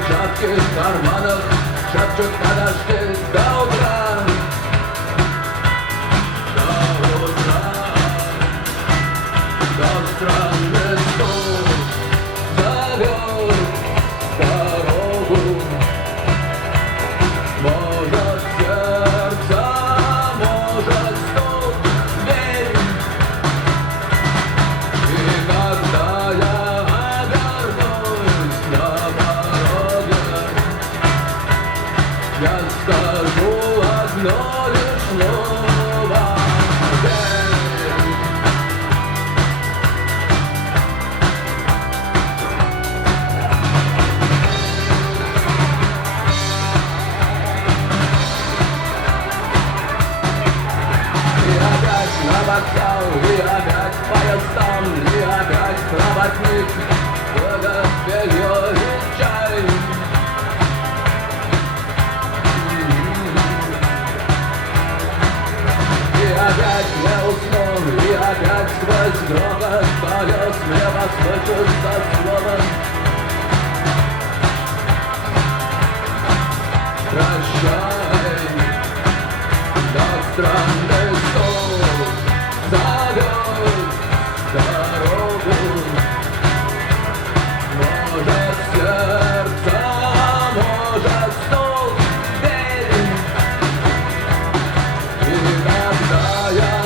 перчатки в карманах шепчут: подожди до утра. До утра. До странный стук зовет дорогу. Может, сердце, может, стук в дверь. И когда я обернусь на пороге, я скажу одно лишь слово: дверь. И опять на вокзал, и опять поездам, и опять проводник, вода, белье и чай. И опять не усну, и опять сквозь грохот колес небо слышится слово: прощай. Но странный стук зовет дорогу. Может, сердце, может, стук в дверь. И когда я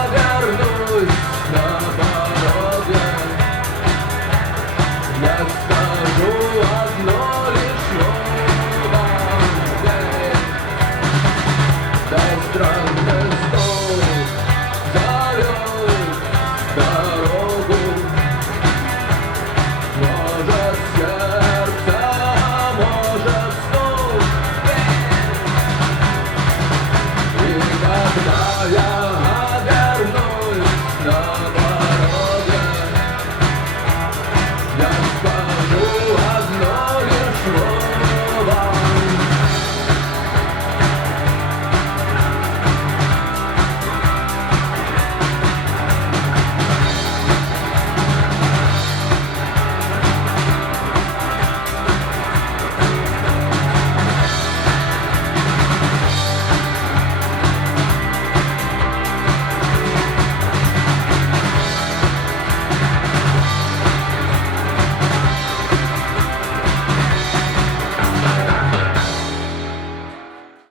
обернусь на пороге, я скажу одно лишь слово: дверь. Да, странный стук зовет дорогу. Может, сердце, может, стук в дверь. И когда я обернусь на пороге, я скажу